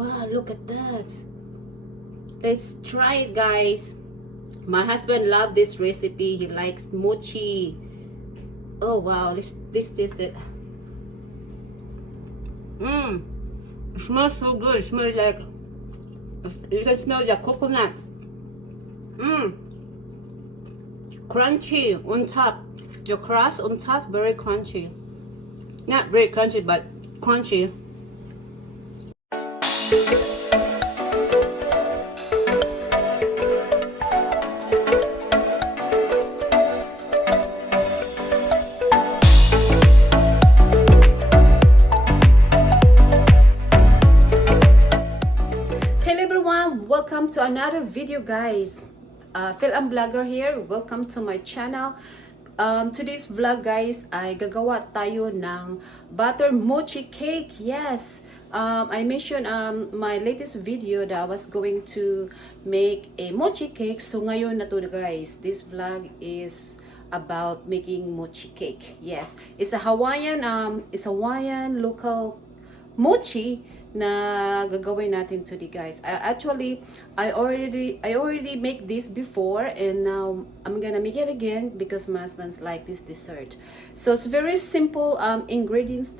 Wow, look at that. Let's try it, guys. My husband loved this recipe. He likes mochi. Oh wow, this is it. It smells so good. It smells like, you can smell the coconut. Crunchy on top. The crust on top, very crunchy. Not very crunchy, but crunchy. Welcome to another video, guys. Phil ang vlogger here. Welcome to my channel. Today's vlog, guys, ay gagawa tayo ng butter mochi cake. Yes, I mentioned my latest video that I was going to make a mochi cake. So ngayon na to, guys. This vlog is about making mochi cake. Yes, it's a Hawaiian local mochi na gagawin natin today, guys. I already make this before, and now I'm gonna make it again because my husband's like this dessert. So it's very simple ingredients.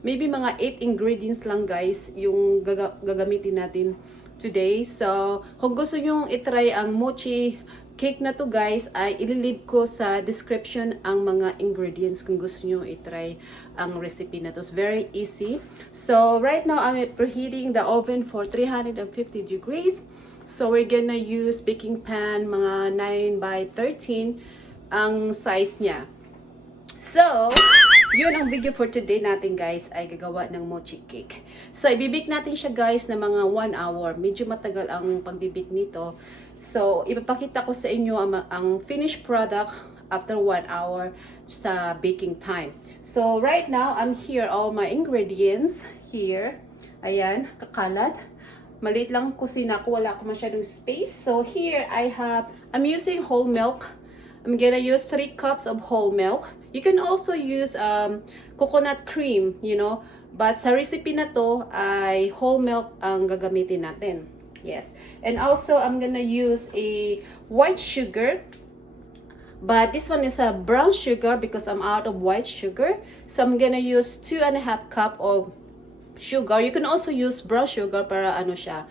Maybe mga 8 ingredients lang, guys, yung gagamitin natin today. So kung gusto nyo itry ang mochi cake na to, guys, ay ililib ko sa description ang mga ingredients kung gusto nyo itry ang recipe na to. It's very easy. So right now I'm preheating the oven for 350 degrees. So we're gonna use baking pan, mga 9 by 13 ang size niya. So yun ang video for today natin, guys, ay gagawa ng mochi cake. So ibibake natin siya, guys, na mga 1 hour. Medyo matagal ang pagbibake nito. So, ipapakita ko sa inyo ang finished product after 1 hour sa baking time. So, right now, I'm here, all my ingredients here. Ayan, kakalat. Maliit lang kusina ko, wala ko masyadong space. So, here, I'm using whole milk. I'm gonna use 3 cups of whole milk. You can also use coconut cream, you know. But sa recipe na to, ay whole milk ang gagamitin natin. Yes, and also I'm gonna use a white sugar, but this one is a brown sugar because I'm out of white sugar. So I'm gonna use 2.5 cup of sugar. You can also use brown sugar para ano siya,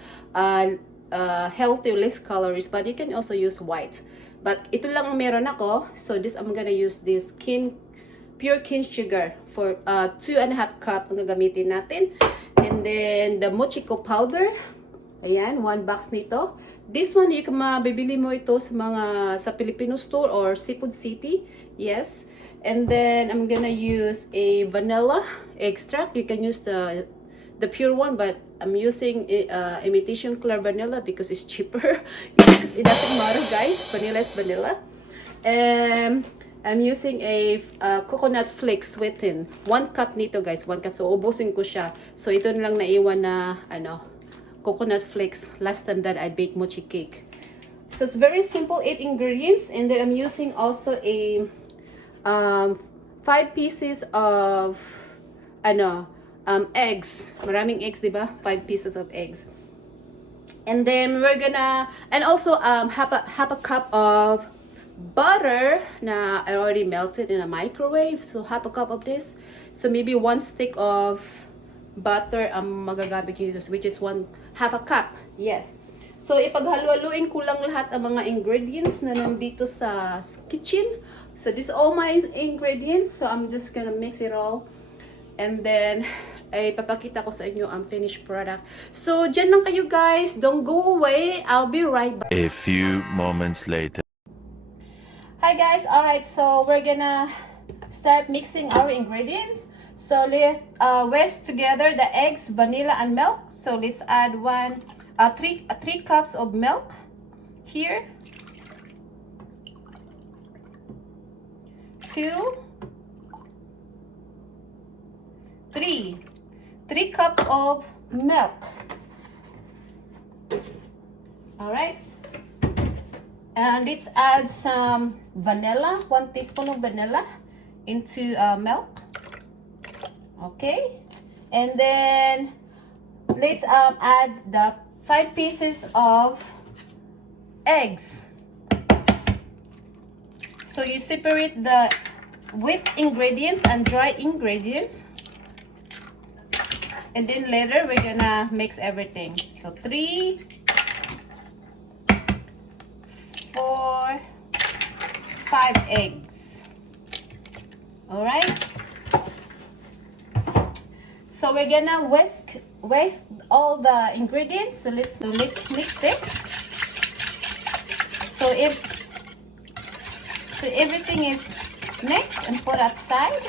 healthy, less calories, but you can also use white. But ito lang ang meron ako, so I'm gonna use this pure cane sugar for 2.5 cup ang gagamitin natin. And then the Mochiko powder. Ayan, 1 box nito. This one, mabibili mo ito sa Filipino store or Seafood City. Yes. And then, I'm gonna use a vanilla extract. You can use the pure one, but I'm using imitation clear vanilla because it's cheaper. Yes, it doesn't matter, guys. Vanilla is vanilla. And I'm using a coconut flaked sweetened. 1 cup nito, guys. 1 cup. So, ubusin ko siya. So, ito na lang naiwan na, coconut flakes last time that I baked mochi cake. So it's very simple, 8 ingredients, and then I'm using also a 5 pieces of eggs. Maraming eggs, diba? 5 pieces of eggs. And then and also half a cup of butter na I already melted in a microwave. So half a cup of this. So maybe 1 stick of butter ang magagamit nyo dito, which is half a cup. Yes. So, ipaghalo-haluin ko lang lahat ang mga ingredients na nandito sa kitchen. So, this is all my ingredients. So, I'm just gonna mix it all. And then, ay papakita ko sa inyo ang finished product. So, dyan lang kayo, guys. Don't go away. I'll be right back. A few moments later. Hi, guys. Alright, so we're gonna start mixing our ingredients. So let's whisk together the eggs, vanilla, and milk. So let's add 3 cups of milk here. 2, 3 cups of milk. All right. And let's add some vanilla, 1 teaspoon of vanilla into milk. Okay, and then let's add the 5 pieces of eggs. So you separate the wet ingredients and dry ingredients, and then later we're gonna mix everything. So 3, 4, 5 eggs. All right. So we're gonna whisk all the ingredients. So let's mix it. So everything is mixed and put aside.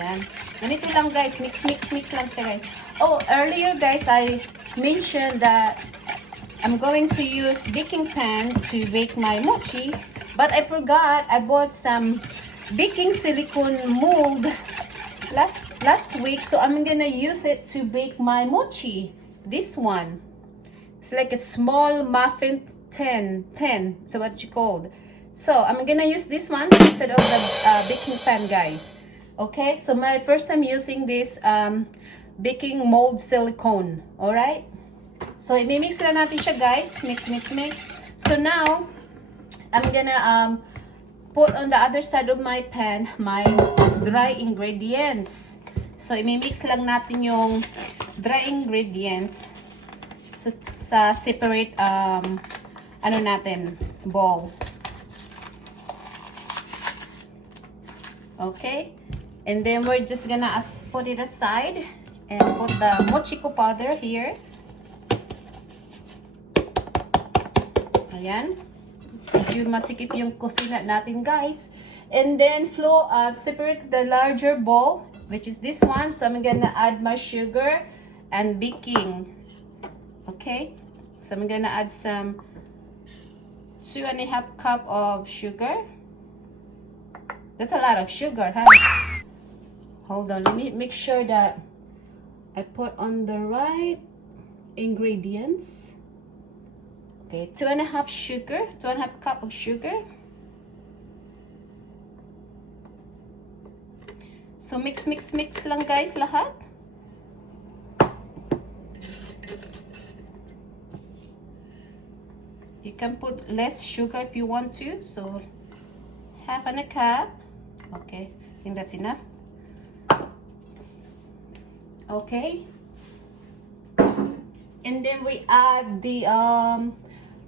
Yan. Ganito lang guys. Mix lang siya guys. Oh, earlier guys, I mentioned that I'm going to use baking pan to bake my mochi, but I forgot I bought some baking silicone mold last week, so I'm gonna use it to bake my mochi. This one, it's like a small muffin tin, so what you called. So I'm gonna use this one instead of the baking pan, guys. Okay, so my first time using this baking mold silicone. All right, so i-mix lang natin siya guys. Mix. So now I'm gonna put on the other side of my pan my dry ingredients. So i-mix lang natin yung dry ingredients so sa separate ano natin bowl. Okay, and then we're just gonna put it aside and put the Mochiko powder here. Ayan. Medyo masikip yung kusina natin guys. And then separate the larger bowl, which is this one. So I'm gonna add my sugar and baking. Okay, so I'm gonna add some 2.5 cup of sugar. That's a lot of sugar, huh? Hold on, let me make sure that I put on the right ingredients. Okay, 2.5 cup of sugar. So mix lang guys lahat. You can put less sugar if you want to. So 1/2 cup. Okay, I think that's enough. Okay. And then we add the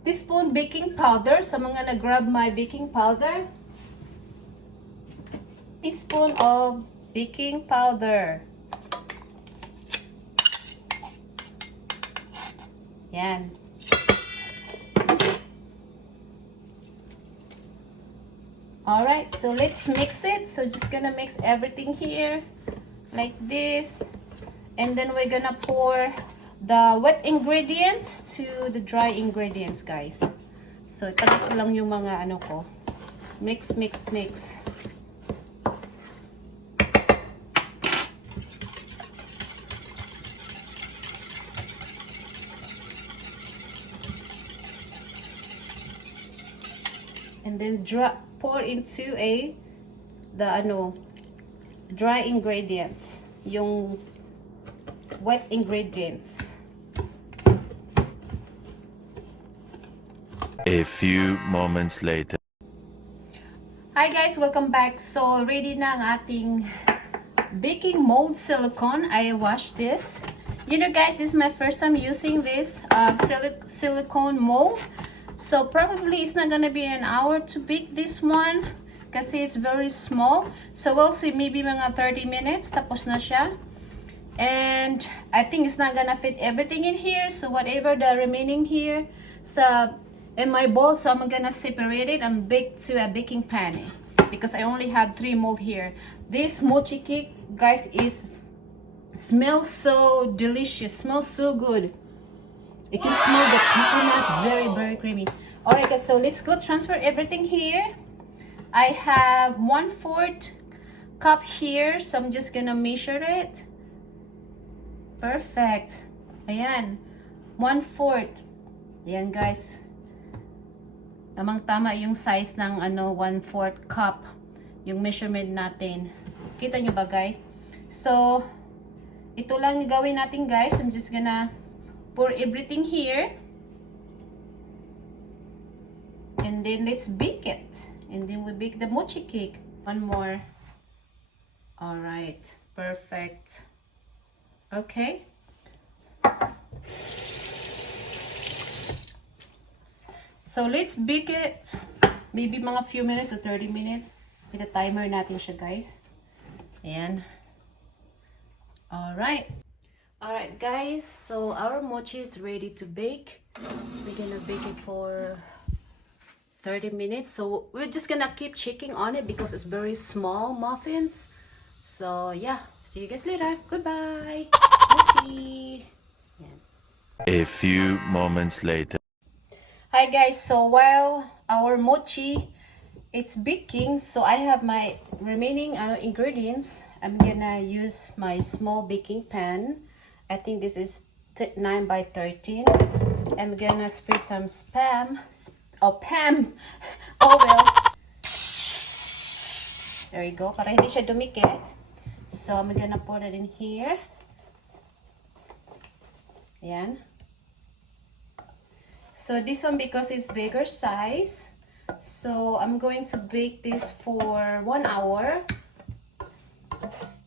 teaspoon baking powder. So I'm gonna grab my baking powder. Teaspoon of baking powder. Yan. Alright, so let's mix it. So just gonna mix everything here like this. And then we're gonna pour the wet ingredients to the dry ingredients, guys. So tabi ko lang yung mga ano ko. Mix. And then pour into the dry ingredients, yung wet ingredients. A few moments later. Hi guys, welcome back. So ready na ang ating baking mold silicone. I washed this. You know guys, this is my first time using this silicone mold. So probably it's not gonna be an hour to bake this one kasi it's very small. So we'll see, maybe mga 30 minutes tapos na siya. And I think it's not gonna fit everything in here. So whatever the remaining here in my bowl, so I'm gonna separate it and bake to a baking pan because I only have 3 mold here. This mochi cake, guys, smells so delicious, smells so good. You can smell the coconut, very creamy. Alright guys, so let's go transfer everything here. I have 1/4 cup here, so I'm just gonna measure it. Perfect. Ayan, 1/4. Ayan guys. Tamang-tama yung size ng 1/4 cup. Yung measurement natin. Kita nyo ba guys? So, ito lang yung gawin natin guys. I'm just gonna pour everything here. And then let's bake it. And then we bake the mochi cake. One more. All right, perfect. Okay. So let's bake it. Maybe mga few minutes or 30 minutes. With the timer natin siya, guys. Ayan. All right. All right, guys. So our mochi is ready to bake. We're gonna bake it for 30 minutes. So we're just gonna keep checking on it because it's very small muffins. So yeah, see you guys later. Goodbye. Mochi. Yeah. A few moments later. Hi guys, so while our mochi it's baking, so I have my remaining ingredients. I'm gonna use my small baking pan. I think this is 9 by 13. I'm gonna spray some Pam oil. There you go, para hindi siya dumikit. So I'm gonna pour that in here. Ayan. So this one, because it's bigger size, so I'm going to bake this for 1 hour.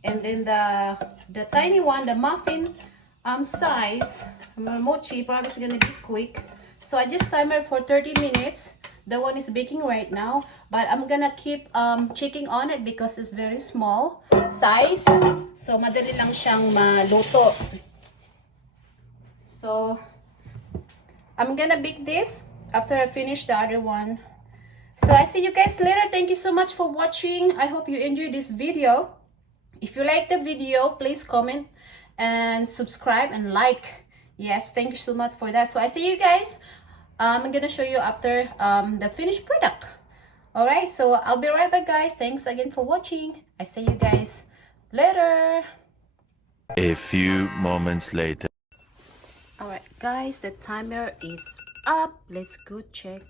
And then the tiny one, the muffin size, mochi, probably is gonna be quick. So I just timer for 30 minutes. The one is baking right now, but I'm gonna keep checking on it because it's very small size. So madali lang siyang maluto. So I'm gonna bake this after I finish the other one. So I see you guys later. Thank you so much for watching. I hope you enjoyed this video. If you like the video, please comment and subscribe and like. Yes, thank you so much for that. So I see you guys. I'm gonna show you after the finished product. All right, so I'll be right back, guys. Thanks again for watching. I see you guys later. A few moments later. Alright guys, the timer is up. Let's go check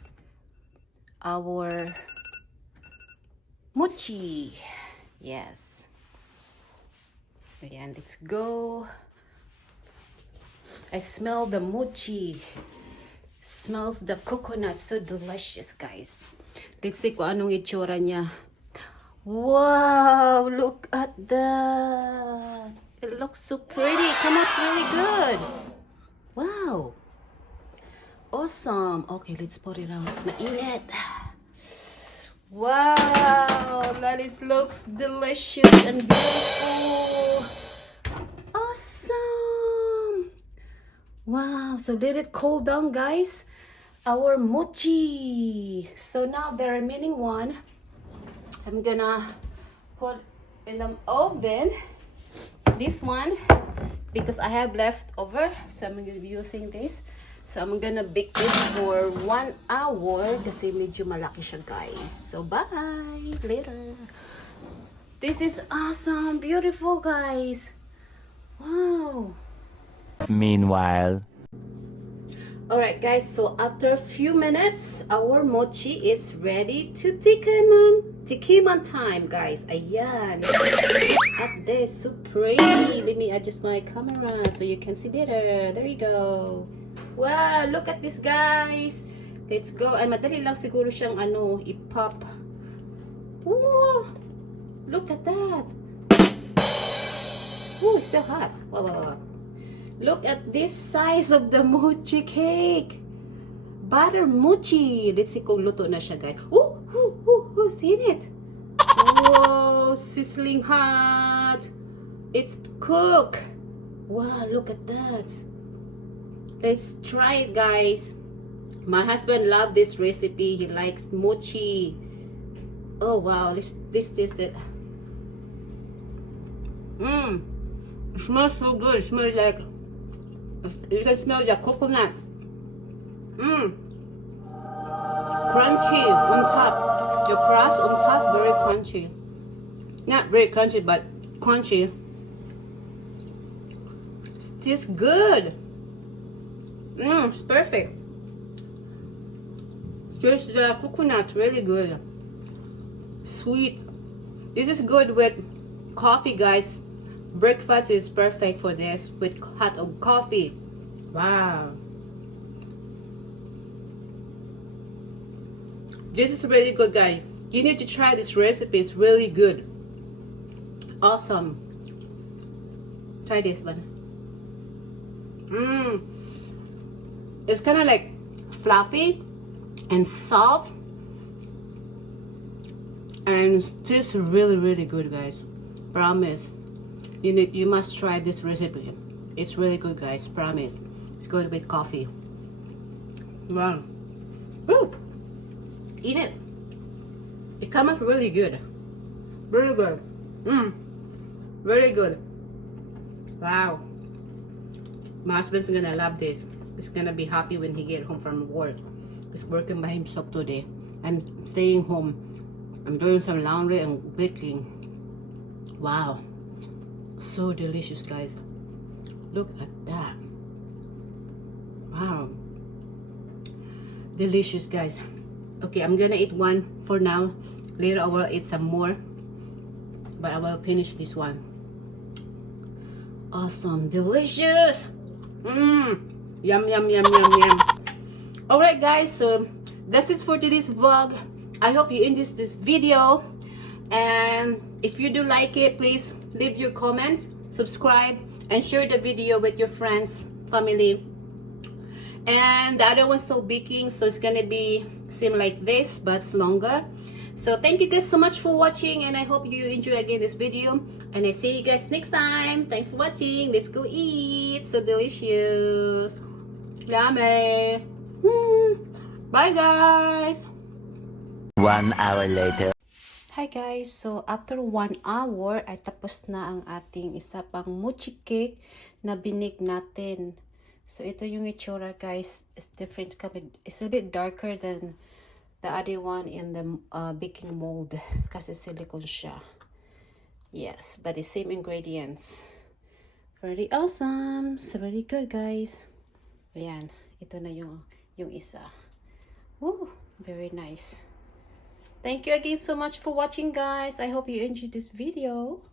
our mochi. Yes. Again, let's go. I smell the mochi. Smells the coconut. So delicious, guys. Let's see kung anong itsura niya. Wow, look at that. It looks so pretty. Come out really good. Wow. Awesome. Okay, let's put it out. It's mainit. Wow, looks delicious and beautiful. Awesome. Wow, so let it cool down, guys. Our mochi. So now the remaining one, I'm gonna put in the oven. This one, because I have leftover, so I'm gonna be using this. So I'm gonna bake this for 1 hour kasi medyo malaki siya, guys. So bye later. This is awesome, beautiful, guys. Wow. Meanwhile. Alright guys, so after a few minutes, our mochi is ready to tikiman time, guys. Ayan. At this, so pretty. Let me adjust my camera so you can see better. There you go. Wow, look at this, guys. Let's go. And madali lang siguro siyang i-pop. Ooh, look at that. Ooh, it's still hot. Wow. Look at this size of the mochi cake. Butter mochi. Let's see kung luto na siya, guys. Ooh, seen it? Whoa, sizzling hot. It's cooked. Wow, look at that. Let's try it, guys. My husband loves this recipe. He likes mochi. Oh, wow. Let's taste it. It smells so good. It smells like... You can smell the coconut. Crunchy on top. The crust on top, very crunchy. Not very crunchy, but crunchy. It tastes good. It's perfect. Just the coconut, really good. Sweet. This is good with coffee, guys. Breakfast is perfect for this with hot coffee. Wow. This is really good, guys. You need to try this recipe. It's really good. Awesome. Try this one. It's kind of like fluffy and soft, and it's really good, guys. Promise. You must try this recipe. It's really good, guys. Promise. It's good with coffee. Wow. Woo. Eat it. It comes out really good. Really good. Really good. Wow. My husband's gonna love this. He's gonna be happy when he get home from work. He's working by himself today. I'm staying home. I'm doing some laundry and baking. Wow. So delicious, guys. Look at that. Wow. Delicious, guys. Okay, I'm gonna eat one for now. Later I will eat some more. But I will finish this one. Awesome. Delicious. Yum, yum, yum, yum, yum. Alright, guys. So, that's it for today's vlog. I hope you enjoyed this video. And if you do like it, please leave your comments, subscribe, and share the video with your friends, family. And the other one's still baking, so it's gonna be same like this, but it's longer. So thank you guys so much for watching, and I hope you enjoy again this video. And I see you guys next time. Thanks for watching. Let's go eat. So delicious. Yummy. Bye, guys. 1 hour later. Hi guys, so after 1 hour ay tapos na ang ating isa pang mochi cake na binig natin. So ito yung itsura, guys. It's different. It's a bit darker than the other one in the baking mold kasi silicone siya. Yes, but the same ingredients. Really awesome. So really good, guys. Ayan, ito na yung isa. Woo, very nice. Thank you again so much for watching, guys. I hope you enjoyed this video.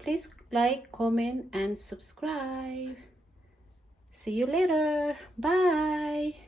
Please like, comment, and subscribe. See you later. Bye.